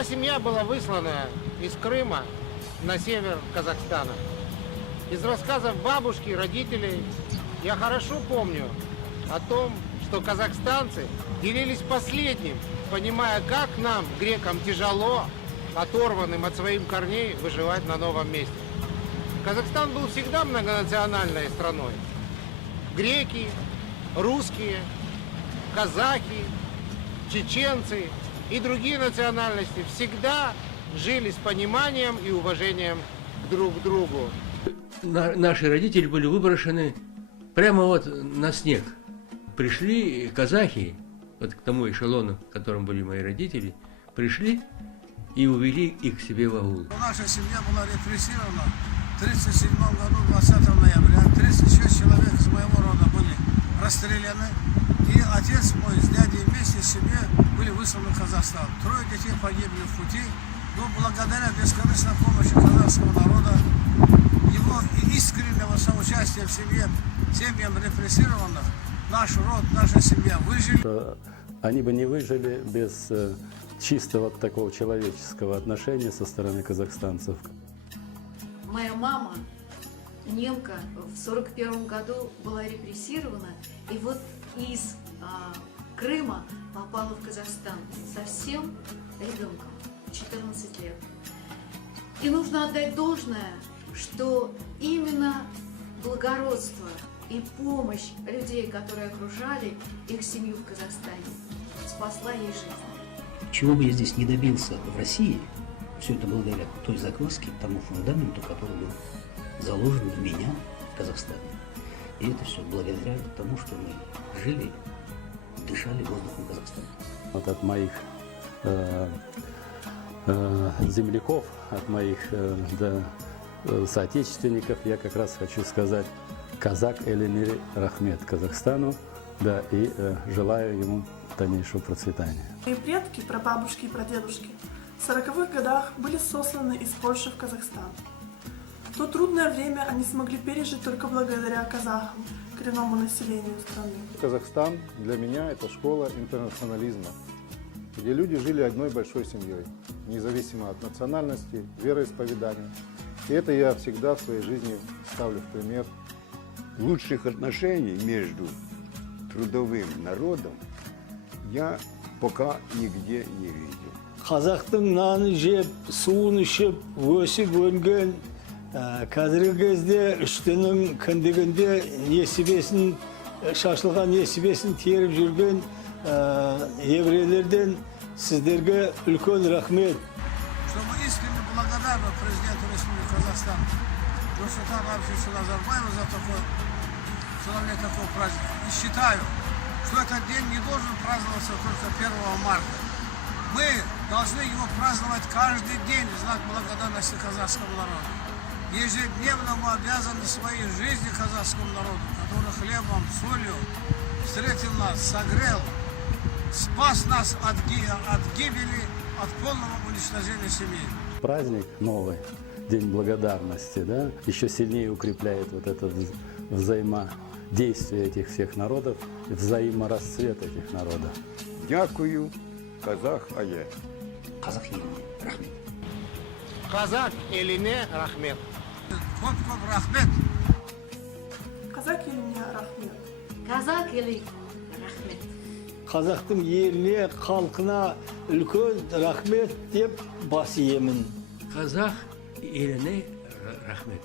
Моя семья была выслана из Крыма на север Казахстана. Из рассказов бабушки, родителей я хорошо помню о том, что казахстанцы делились последним, понимая, как нам, грекам, тяжело, оторванным от своих корней, выживать на новом месте. Казахстан был всегда многонациональной страной. Греки, русские, казахи, чеченцы и другие национальности всегда жили с пониманием и уважением друг к другу. Наши родители были выброшены прямо вот на снег. Пришли казахи, вот к тому эшелону, в котором были мои родители, пришли и увели их к себе в аул. Наша семья была репрессирована в 1937 году, 20 ноября. 36 человек из моего рода были расстреляны. И отец мой с дядей вместе с семьей были высланы в Казахстан. 3 детей погибли в пути. Но благодаря бескорыстной помощи казахского народа, его искреннего соучастия в семье, семьям репрессированных, наш род, наша семья выжили. Они бы не выжили без чистого такого человеческого отношения со стороны казахстанцев. Моя мама, немка, в 1941 году была репрессирована, и вот из Крыма попала в Казахстан совсем ребенком, 14 лет. И нужно отдать должное, что именно благородство и помощь людей, которые окружали их семью в Казахстане, спасла ей жизнь. Чего бы я здесь не добился в России, все это благодаря той закваске, тому фундаменту, который был заложен в меня в Казахстане. И это все благодаря тому, что мы жили, дышали воздухом Казахстана. Вот от моих земляков, от моих соотечественников я как раз хочу сказать казак Элине Рахмет Казахстану, да, и желаю ему дальнейшего процветания. Мои предки, прабабушки и прадедушки в 40-х годах были сосланы из Польши в Казахстан. В то трудное время они смогли пережить только благодаря казахам, коренному населению страны. Казахстан для меня это школа интернационализма, где люди жили одной большой семьей, независимо от национальности, вероисповедания. И это я всегда в своей жизни ставлю в пример. Лучших отношений между трудовым народом я пока нигде не видел. Қазақтың наны жеп, суын ішіп, өсіп өнген, қазіргі кезде үштінің кіндігінде несібесін, шашылған несібесін теріп жүрген еврейлерден сіздерге үлкен рахмет. Что мы искренне благодарны президенту Республики Казахстан, Нурсултану Абишевичу Назарбаеву за такой праздник. И считаю, что этот день не должен праздноваться только 1 марта. Мы должны его праздновать каждый день в знак благодарности казахскому народу. Ежедневно мы обязаны своей жизни казахскому народу, который хлебом, солью встретил нас, согрел, спас нас от гибели, от полного уничтожения семьи. Праздник новый, День благодарности, да, еще сильнее укрепляет вот это взаимодействие этих всех народов, взаиморасцвет этих народов. Дякую, казах Ае. Казах Еліне рахмет. Казак Элине Рахмет. Коп-коп рахмет. Казак Еліне рахмет. Казак или рахмет. Қазақтың еліне, халқына үлкен рахмет деп бас иемін. Казах Елене Рахмет.